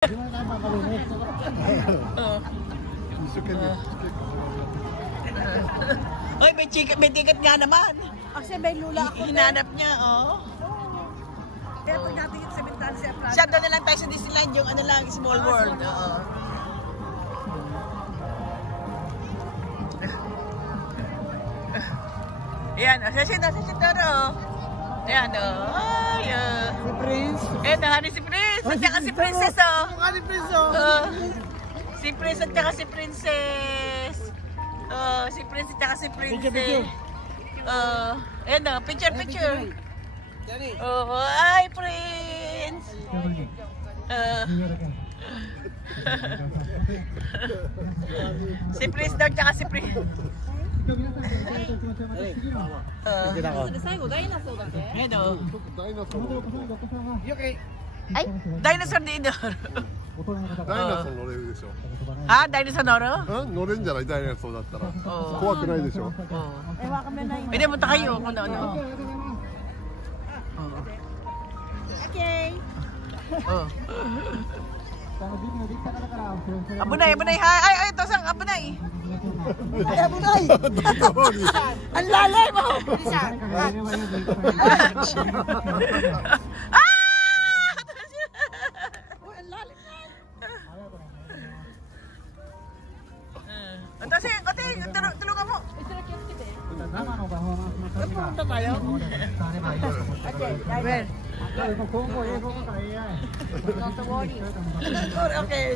Oy, may ticket nga naman. Kasi may lula ako. Hinanap niya, oh. Kaya pag natin yung sementan siya, Siya doon na lang tayo sa Disneyland, yung ano lang, Small World. Oo. Ayan, sa Toro. Ayan, oh. Ay, si Prince. Ayan, hari si Prince. At saka si Princess, oh. Si Prince, oh. Si Prince at saka si Princess. Si Prince at saka si Princess. Ayan, oh. Picture. Oh, ay, Prince. Si Prince daw, tsaka si Prince. Ayan, oh. Ay, dinosaur dinner. ダイナソー乗れるでしょ。Ah, dinosaur Noro? 乗れんじゃないダイナソーだったら。怖くないでしょ。 Pwede punta kayo kung ano. Okay. Abunay. Ay, ito sang Abunay. Ay, Abunay. Ang lalay mo. Tulungan mo. Pupunta tayo. Okay. Not to worry. Okay.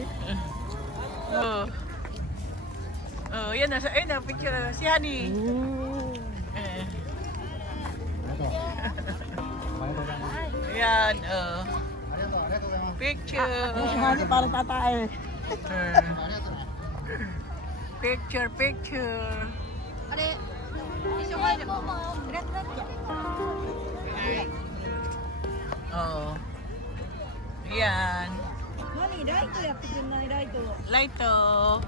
Yan na, picture. Si Honey. Yan, picture. Si Honey parang tatae. Picture. Oh. Yan. Honey, lightやってくんないライト。ライト。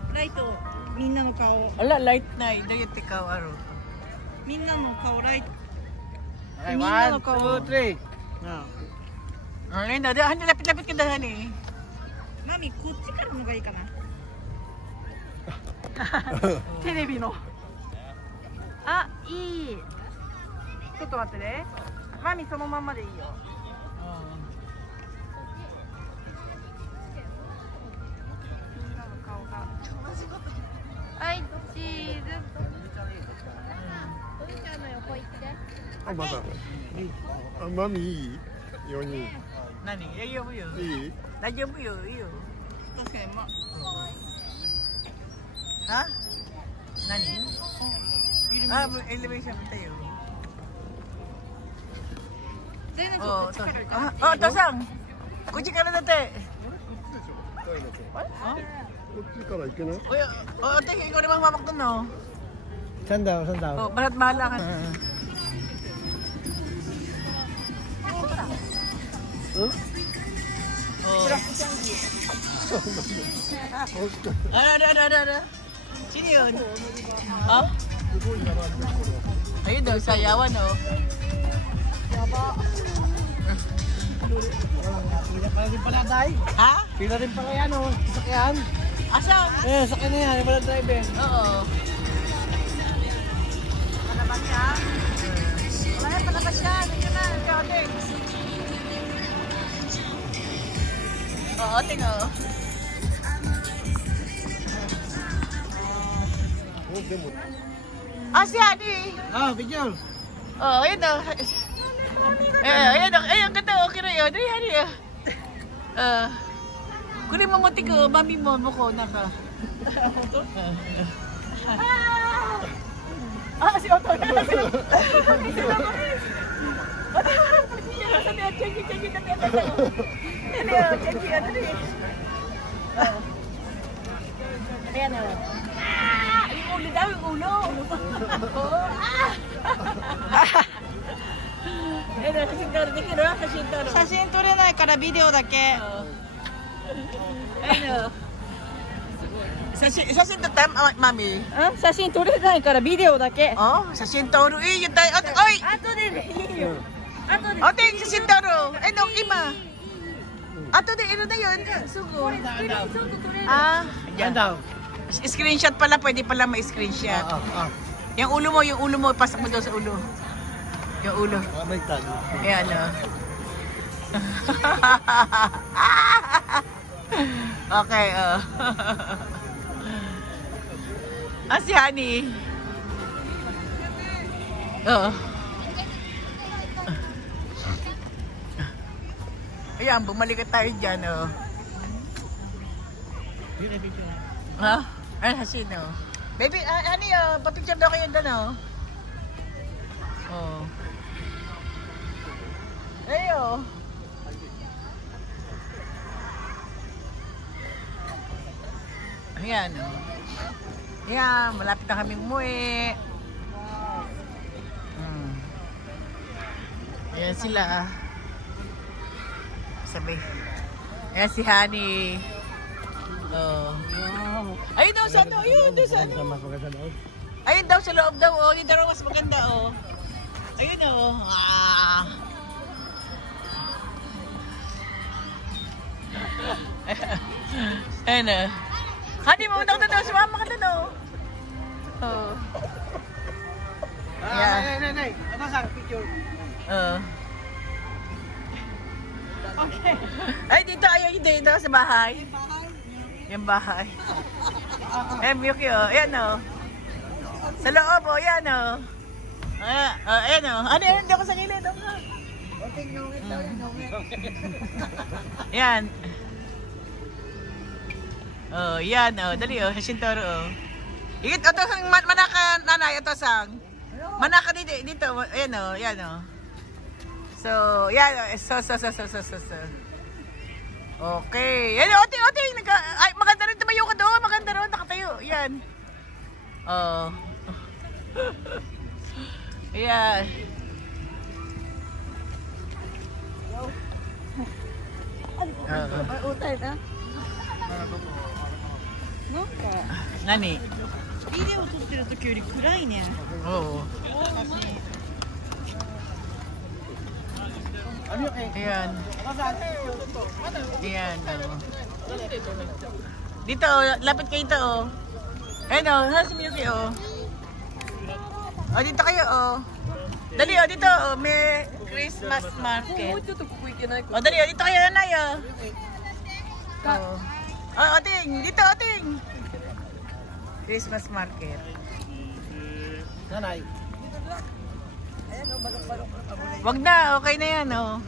みんなの顔。 Ala, light na. Dayot ikaw, aro. みんなの顔ライト。 Okay, 1, 2, 3. Ay, na. Lapit-lapit ka dahan eh. マミ、こっちからのがいいかな。テレビの。あ、いい。ちょっと待ってね。マミそのまんまでいいよ。みんなの顔が。はい、チーズ。お兄ちゃんの横行って。あ、まだ。あ、マミいい？4人。何？Ayaw mo yun. いい？Ayaw mo yun. Iyo. Kasi ma. Ha? Nani? Ah, elevation tayo. Oh, Tosang. Kuchi ka na dati. こっちから行けない？ Ate, ikaw naman mamak doon, no? Saan daw? Oh, bahala ka. Hmm? Oh. Ano? Sino yun? Ha? Ayun daw, sayawan, oh. Pila pala rin pala, Day. Ha? Pila rin pala yan, oh. Sakyan. Asan? Sakyan na yan. Yung pala driver. Oo. Palabas siya? Wala, palabas siya. Tingnan na. Ate. Oo, tingnan. Si Honey. Picture. Oh, ayun o. Ayun, ang ganda. Okay na yun. Ay, Honey. Kunin mo muti ko. Mami mo ko na ka. Si Otto. Ayan o. Yung ulo daw, yung ulo. Sashin撮れないからビデオだけ。写真撮ったマミ。写真撮れないからビデオだけ。写真撮るいいよ。おい。後でいいよ。後で。Ate,写真撮る。Nung ima. Ato din, ano na yun? Sugo. Ah, yan. Screenshot pala, pwede pala ma-screenshot. Yung ulo mo, pasok mo daw sa ulo. Yung ulo. Ayan, o. Okay, oh. Ah, si Honey. Oo. Ayan, bumalik tayo dyan, oh. Ha? Ay, sino? Baby, Honey, oh, papicture daw kayo doon, oh. Oh. Ay, oh. Ayan, oh. Ayan, malapit na kami umuwi. Ayan sila. Sabi. Ayan si Honey. Oh. Ayun daw sa ano, ayun daw sa ano. Ayun daw sa loob daw, oh. Yun daw mas maganda, oh. Ayun, oh. Ah. Ayun, oh. Honey, mamunta ko na daw. Sumama ka na daw. Oh. Yeah. Nay. Ano sa picture? Ay, dito. Ayaw, hindi. Dito sa bahay. Yung bahay. Eh, Miyuki, oh. Ayan, oh. Sa loob, oh. Ayan, oh. Ayan, oh. Ano, hindi ako sa gilid. Ayan. Oh, yan, oh. Dali, oh. Shintoro, oh. Higit, ito sang manaka, nanay. Ito sang. Manaka dito. Ayan, oh. Yan, oh. So, yan, oh. So. Okay. Yan, oting. Ay, maganda rin tumayo ka doon. Maganda rin. Nakatayo. Yan. Oh. Yan. Utay na. Nani? ビデオ撮ってる時より暗いね。Oo. Ayan. Ayan, oh. Dito, oh. Lapit kayo ito, oh. Ayan, oh. Ha, si Miyuki, oh. Oh, dito kayo, oh. Dali, oh. Dito, oh. May Christmas market. Oh, dali, oh. Dito kayo, nanay, oh. Oh. Oh, Oting. Dito, Oting. Christmas market. Nanay. Wag na, okay na yan, oh.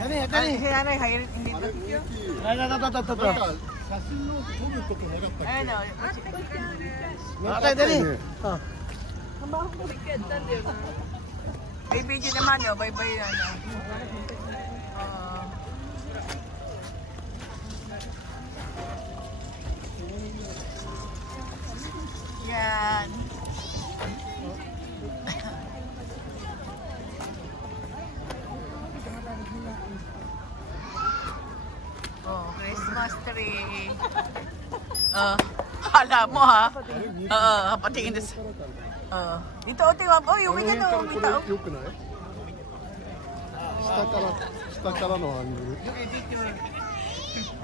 Dali. Si nanay, hiring dito. Ayan, oh. Okay, dali. May video naman, oh. Bye-bye yan, oh. Yan. Oh, Christmas tree. Hala mo, ha? Patingin na sa... dito, tingnan mo. Oh, yung ganyan, oh. May tao. よくない下からのアングル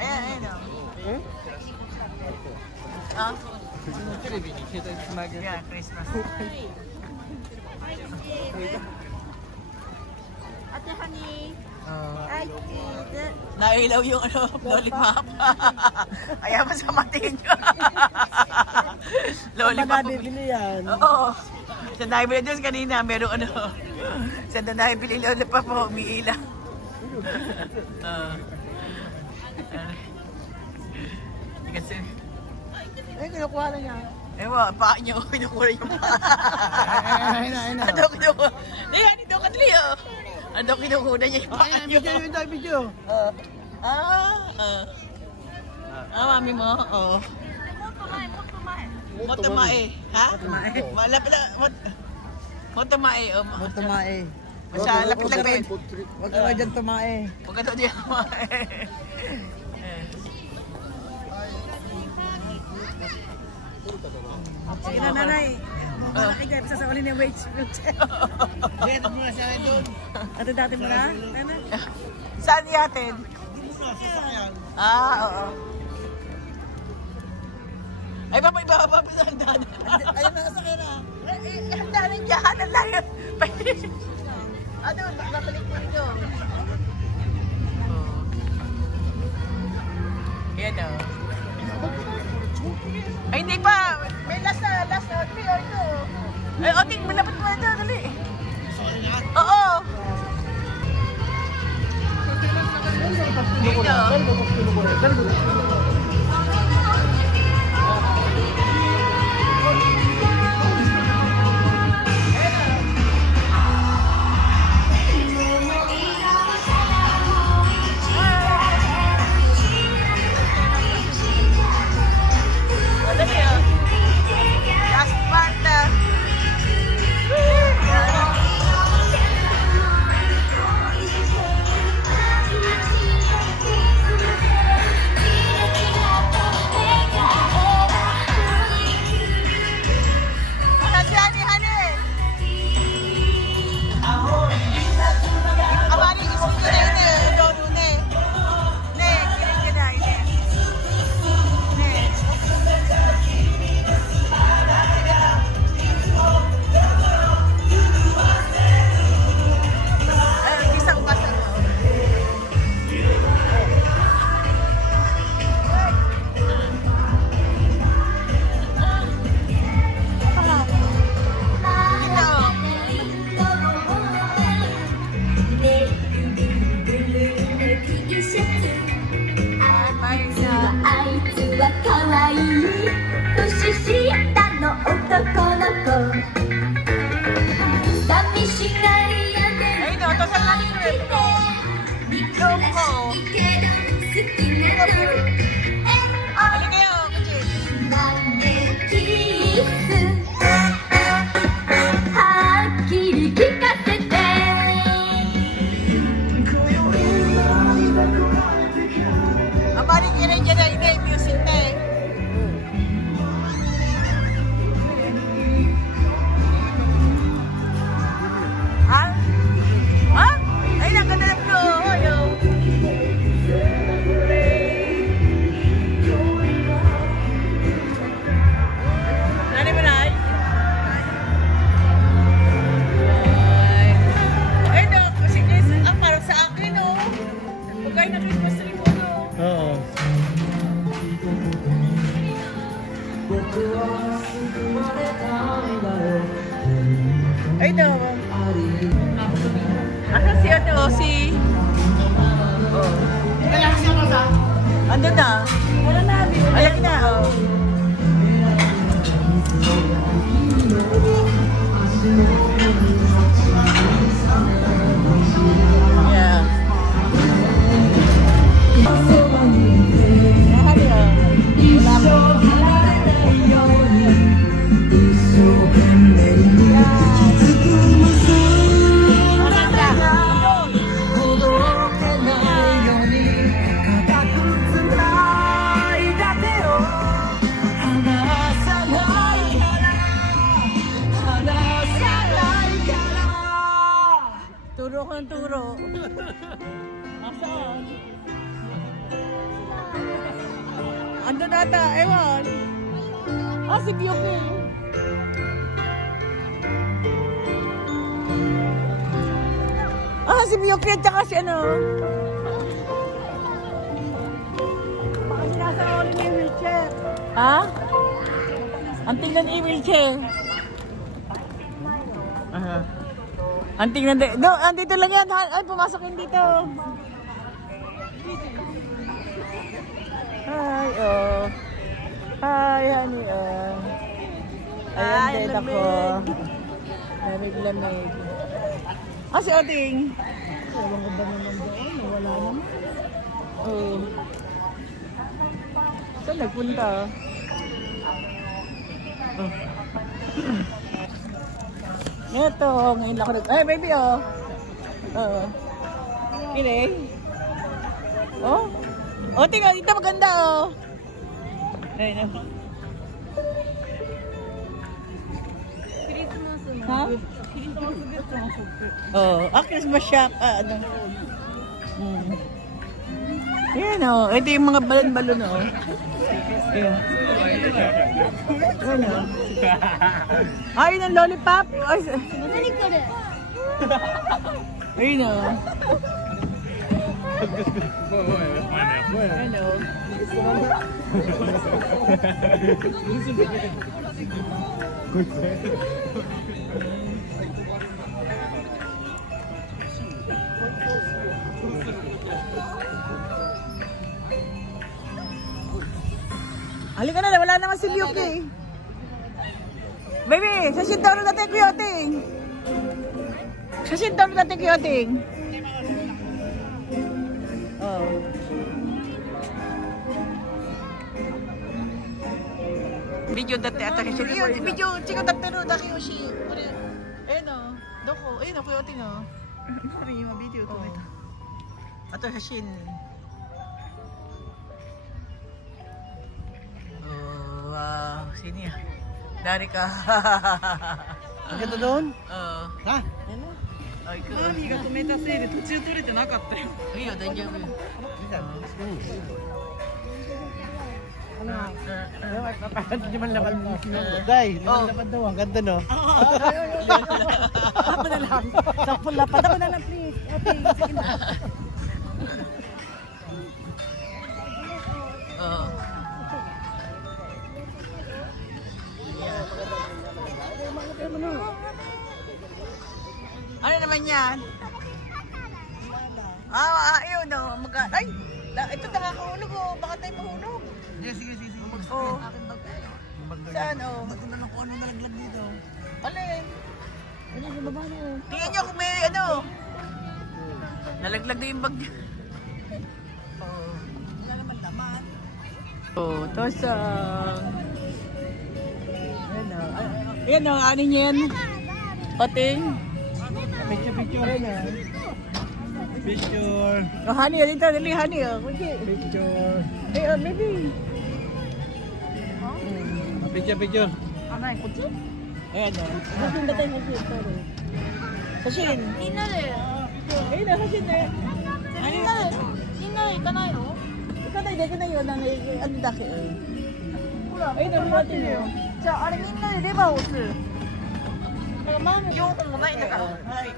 Ayan, oh. Yeah, Christmas. Ate Honey. Ay, cheese. Nailaw yung ano, lollipop. Ayaw mo sa matiin nyo. Lollipop. Bibili yan. Oo. Sa nabili doon kanina, meron ano. Sa nabili lollipop mo, umiilaw. Kasi... Eh, kinukuha na niya. Ewan, paa nyo, kinukuha yung paa. Ayun na. Ano kinukuha? Ayan, ito katli, oh. Ano kinukuha niya yung paa nyo? Video. Mami mo, oh. Motomae. Ha? Malapit lang. Motomae, oh. Tumae. Basta lapit lang, Ben. Huwag ka dyan tumae. Huwag ka daw diyan tumae. Sige na, nanay. Malaki kayo, sasaulin yung wheelchair. Dito mo na siya doon. Ate dati mo na? Saan yatin? Oo. Ay, papaiba sa hagdanan. Ayun na, sakay na. Hagdanan dyan, ang layo. Ano, babalik mo nyo. Yan o. Ay, hindi pa. May last na. Oting, o ito. Ay, Oting, malapit mo na ito. Dali. Oo. Dito. Ay, no. Asan si ate o si... Oh. Andun na. Ayan na, oh. Yeah. Turo ko ng turo. Asaan? Ando nata, ewan. Ah, si Biyuki. Ah, si Biyuki at saka si ano. Baka sinasawalin niya yung wheelchair. Ha? Ang tingnan i-wheelchair. Aha. Ang tingnan din. No, andito lang yan. Ay, pumasok yun dito. Hi, oh. Hi, honey, oh. Ayan din ako. Lamig-lamig. Ah, si Oting. Walang ganda naman doon. Wala naman. Oh. Saan nagpunta? Oh. Ito, ngayon lang ako nag... Ay, baby, oh. Oo. Kilig. Oh. Oh, tingnan, dito maganda, oh. Ayun, oh. Ha? Oh, Christmas shop. Ano? Yan o. Ito yung mga balon-balon o. Yan. Yan o. Ayun ang lollipop. Ayun o. Ayun o. Halika na, wala naman si Yuki. Baby, sasin daw natin kuyoting. Sasin daw natin kuyoting. Oh. Video dati ata kasi. Video, chika dati no, daki yoshi. Eh no, doko, eh no, kuyoting no. Sorry, yung video to ito. Ato sasin. Wow, sini ya. Dari ka. Ang ganda doon? Oo. Ha? Ay, ko. マミが止めたせいで途中取れてなかったよ。いいよ、大丈夫。Hindi man lapad mo. Day, hindi man lapad daw. Ang ganda no? Ako na lang. Sakpon lapad. Ako na lang please. Okay, sige na. Oo. Ano naman yan? Ayun no. Ay, ito nakakahulog oh. Baka tayo mahulog. Sige. Oh. Saan oh? Ito na lang kung ano nalaglag dito. Alin? Ano sa baba niyo? Tingnan nyo kung may ano. Nalaglag na yung bag. Wala naman laman. Oh, tosang. Ayan o, ano yan? Pating. Picture. Picture. Oh, honey, dito, dali, honey. Picture. Hey, maybe. Picture. Ano yung kutsi? Ayan o. Sasin dati yung kutsi. Sorry. Sasin. Ayun na, Sasin na.行かないの Ikaw tayo, dito na yun. Ano daki eh. ほら、みんな待ってるよ。じゃあ、あれみんなでレバーを押す。だからマミ4本もないんだから。はい。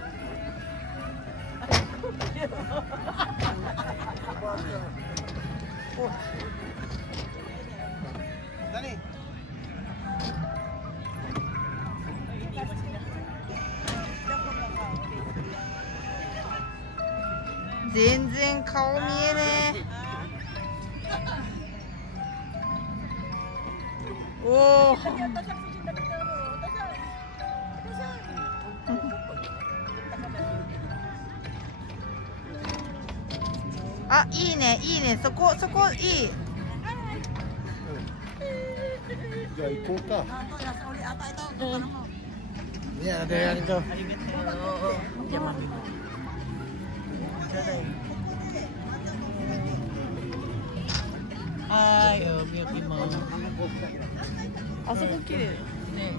Dali. Zenzen 顔見えねえ。おお。あ、いいね、いいね、そこいい。じゃあ行こうか。Yan, yan ito. Ay, oh, beauty mo. あそこ綺麗。ね。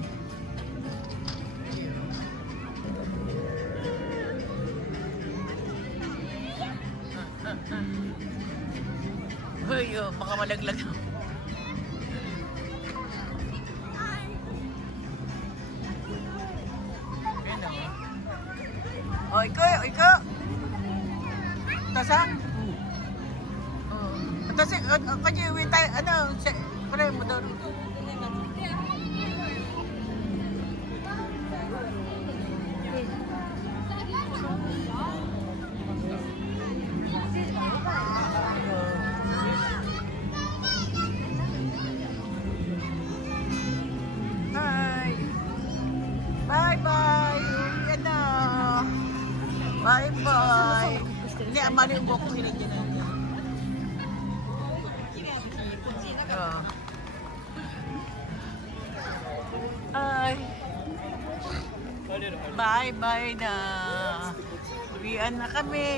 Uy, oh, baka malaglag. Oh, ikaw. Tasang? Oh. Tasang, kanya uwi tayo, ano, pare mo daw. Hi. Bye-bye. Uwi na. Bye-bye. Hindi, amano yung buhok ko sinigyan na yun. Ay. Bye-bye na. Uwian na kami.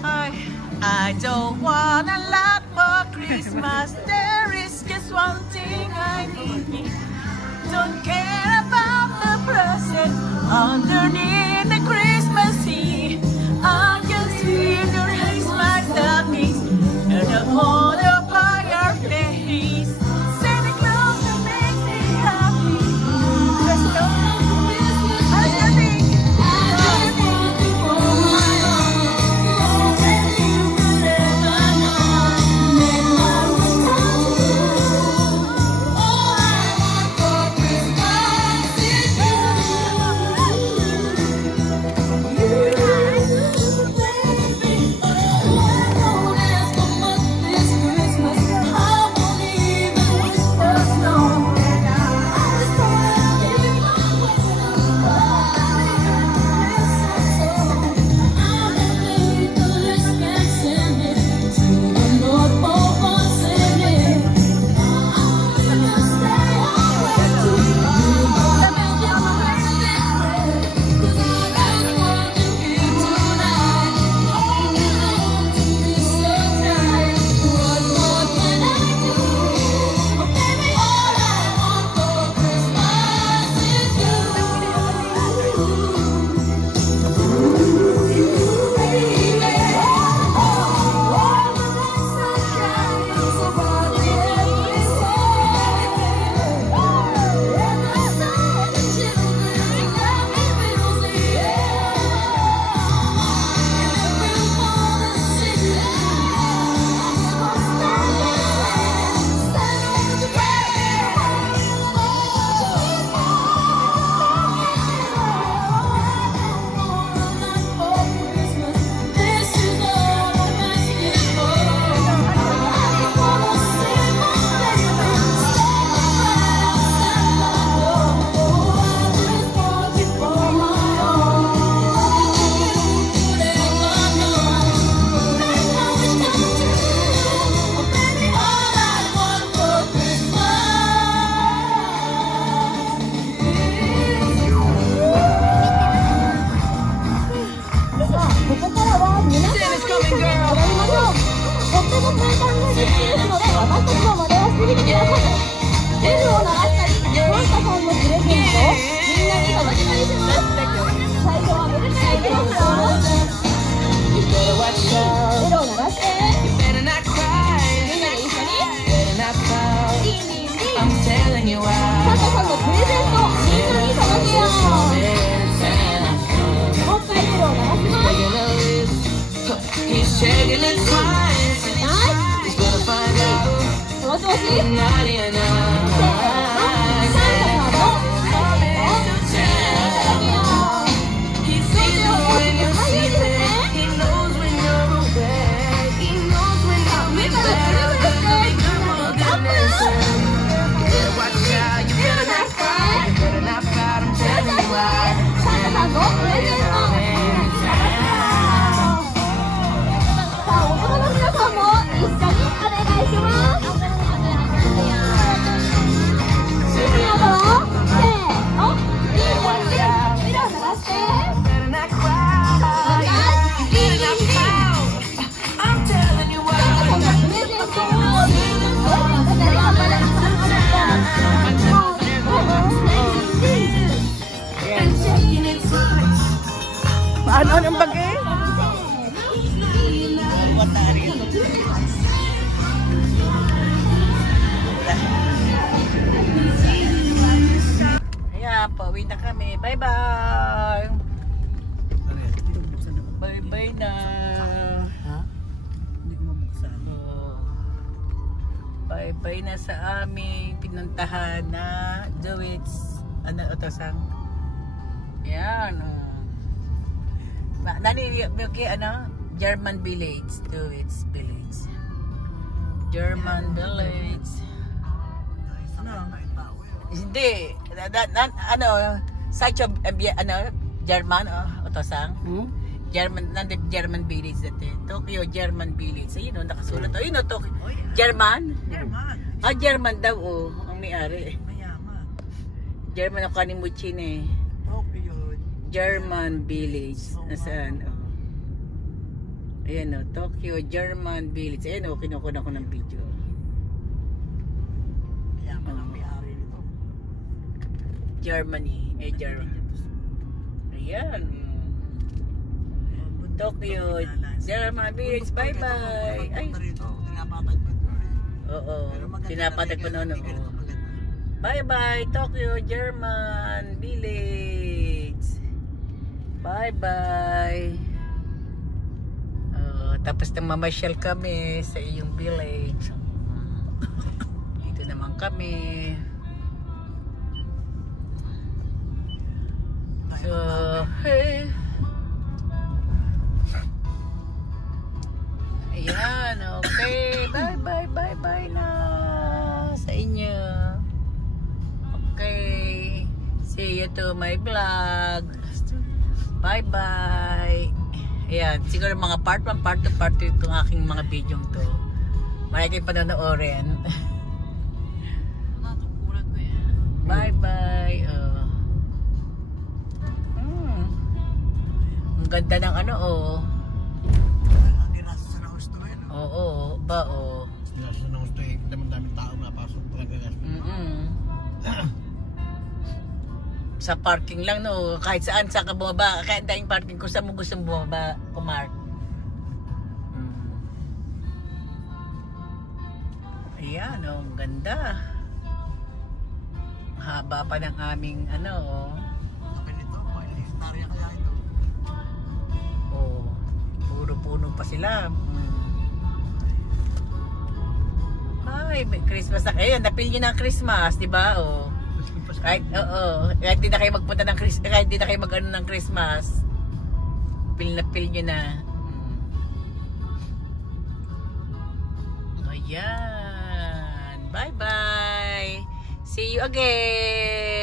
Ay. I don't want a lot for Christmas. There is just one thing I need. don't care about the present underneath the Christmas tree. I can see your Christmas stockings and the whole of fireplace. Santa Claus that makes me happy. Let's go. How's your thing? Ano ang bagay? Ayan, pauwi na kami. Bye-bye! Bye-bye na! Ha? Hindi ko mabuksan. Bye-bye na sa aming pinuntahan na Dewitz. Ano, Otosang? Ayan, Nani, okay, ano? German Village. Dewitz Village. German Village. Ano? Hindi. Ano? Such a, ano? German, Otosang? German, nandun German Village dati. Tokyo German Village. Ayun, nakasulat. Ayun, Tokyo. German? German. German daw, ang may-ari. Mayaman. German ako kanimuchi na eh. German Village. Nasaan? Ayan Tokyo German Village. Ayan kinukuha ko ng video. Ayan ang may-ari nito. Germany. Ayan. Tokyo, German Village, bye-bye. Ay, oo, pinapatag pa noon. Bye-bye, Tokyo, German Village. Bye-bye. Tapos mamasyal kami sa iyong village. Dito naman kami. So, hey. Ayan, okay. Bye na sa inyo. Okay. See you to my vlog. Bye. Ayan, siguro mga part 1, part 2, part 3 itong aking mga video to. Marami kayong panonoorin. Bye. Ang ganda ng ano, Oo, ba, Nasa na gusto eh, daming tao napasok talaga. Sa parking lang, no? Kahit saan ka bumaba, kahit tayong parking kung saan mo gustong bumaba, kumark. Ayan, ang ganda. Haba pa ng aming puro puno pa sila. Ay, may Christmas na kayo. Napil nyo ng Christmas, di ba? Kahit di na kayo magpunta ng Christmas, kahit di na kayo mag-ano ng Christmas, pil nyo na. Ayan. Bye. See you again.